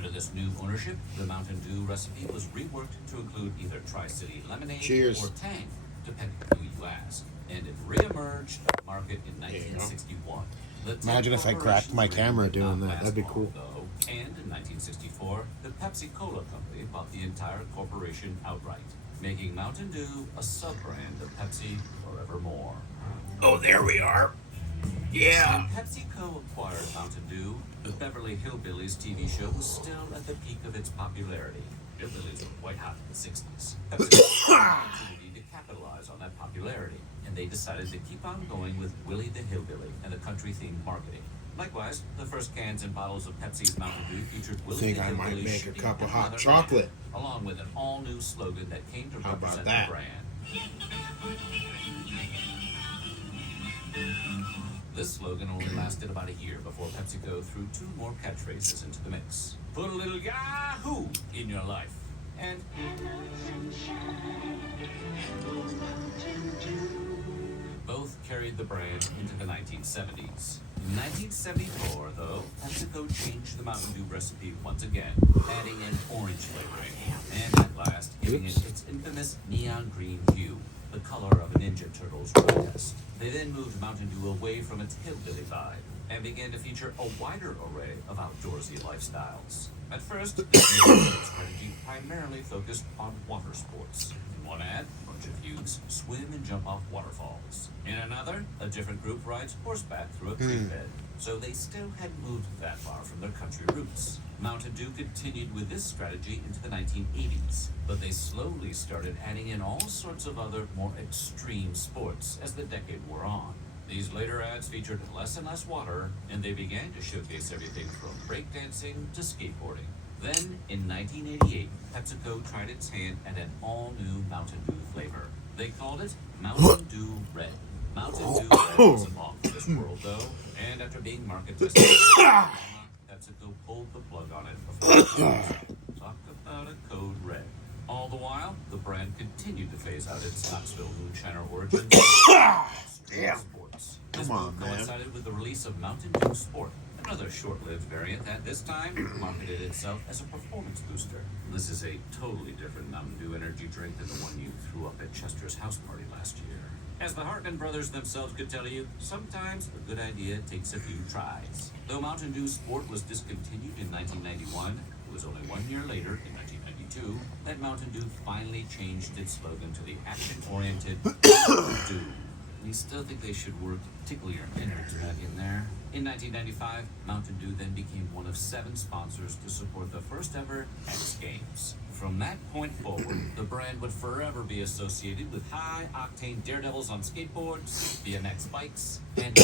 Under this new ownership, the Mountain Dew recipe was reworked to include either Tri-City Lemonade Cheers. or Tang, depending who you ask. And it re-emerged on the market in 1961. Imagine if I cracked my camera doing that. That'd be cool. Though, and in 1964, the Pepsi-Cola company bought the entire corporation outright, making Mountain Dew a sub-brand of Pepsi forevermore. Oh, there we are. Yeah. When PepsiCo acquired Mountain Dew, the Beverly Hillbillies TV show was still at the peak of its popularity. Hillbillies were quite hot in the 60s. PepsiCo had an opportunity to capitalize on that popularity, and they decided to keep on going with Willie the Hillbilly and the country-themed marketing. Likewise, the first cans and bottles of Pepsi's Mountain Dew featured Willie the I might Hillbilly make a shooting cup of another hot chocolate. man, along with an all-new slogan that came to How about represent that? the brand. This slogan only lasted about a year before PepsiCo threw two more catchphrases into the mix. Put a little Yahoo in your life. And both carried the brand into the 1970s. In 1974, though, PepsiCo changed the Mountain Dew recipe once again, adding in orange flavoring, and at last giving it its infamous neon green hue, the color of a Ninja Turtles protest. They then moved Mountain Dew away from its hillbilly vibe and began to feature a wider array of outdoorsy lifestyles. At first, the strategy primarily focused on water sports. In one ad, a bunch of youths swim and jump off waterfalls. In another, a different group rides horseback through a creek bed. So they still hadn't moved that far from their country roots. Mountain Dew continued with this strategy into the 1980s, but they slowly started adding in all sorts of other more extreme sports as the decade wore on. These later ads featured less and less water, and they began to showcase everything from breakdancing to skateboarding. Then, in 1988, PepsiCo tried its hand at an all-new Mountain Dew flavor. They called it Mountain Dew Red. Mountain Dew Red wasn't long for this world, though, and after being market tested, PepsiCo pulled the plug on it before it closed. Talk about a code red. All the while, the brand continued to phase out its Knoxville moonshiner origins. Damn. Sports. Come This on, move man. coincided with the release of Mountain Dew Sport, another short-lived variant that this time marketed itself as a performance booster. This is a totally different Mountain Dew energy drink than the one you threw up at Chester's house party last year. As the Hartman brothers themselves could tell you, sometimes a good idea takes a few tries. Though Mountain Dew Sport was discontinued in 1991, it was only 1 year later, in 1992, that Mountain Dew finally changed its slogan to the action-oriented Dew. You still think they should work tickle your innards back in there? In 1995, Mountain Dew then became one of 7 sponsors to support the first ever X Games. From that point forward, the brand would forever be associated with high-octane daredevils on skateboards, BMX bikes, and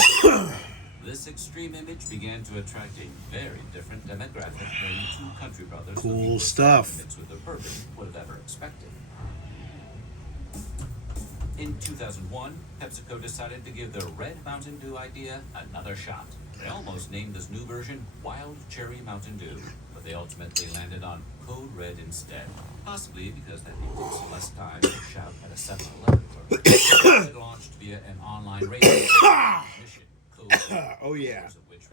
this extreme image began to attract a very different demographic than two country brothers Cool looking for stuff. mixed with the bourbon would have ever expected. In 2001, PepsiCo decided to give the Red Mountain Dew idea another shot. They almost named this new version Wild Cherry Mountain Dew, but they ultimately landed on Code Red instead. Possibly because that takes less time to shout at a 7-Eleven clerk. It launched via an online radio mission, Code Red, Oh, yeah. of which